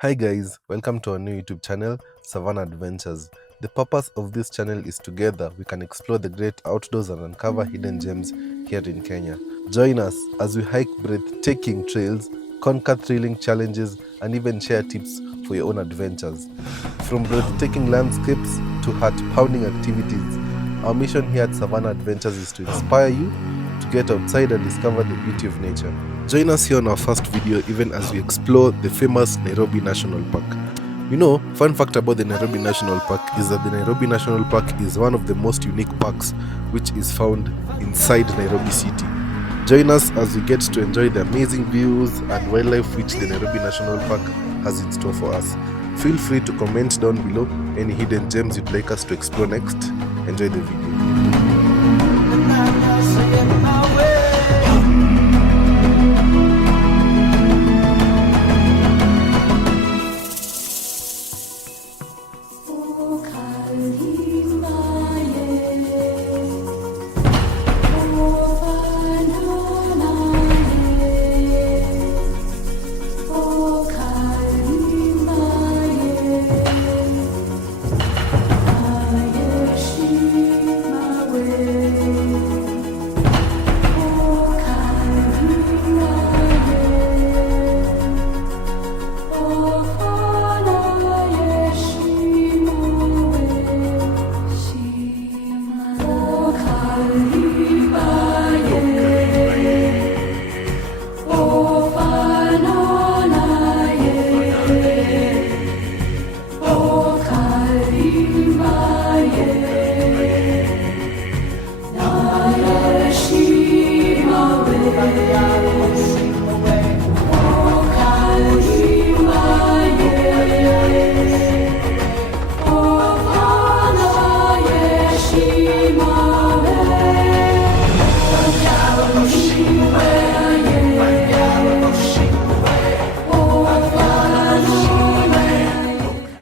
Hi guys, welcome to our new YouTube channel, Savannah Adventures. The purpose of this channel is together we can explore the great outdoors and uncover hidden gems here in Kenya. Join us as we hike breathtaking trails, conquer thrilling challenges, and even share tips for your own adventures. From breathtaking landscapes to heart-pounding activities, our mission here at Savannah Adventures is to inspire you to get outside and discover the beauty of nature. Join us here on our first video even as we explore the famous Nairobi National Park. Fun fact about the Nairobi National Park is that the Nairobi National Park is one of the most unique parks which is found inside Nairobi City. Join us as we get to enjoy the amazing views and wildlife which the Nairobi National Park has in store for us. Feel free to comment down below any hidden gems you'd like us to explore next. Enjoy the video.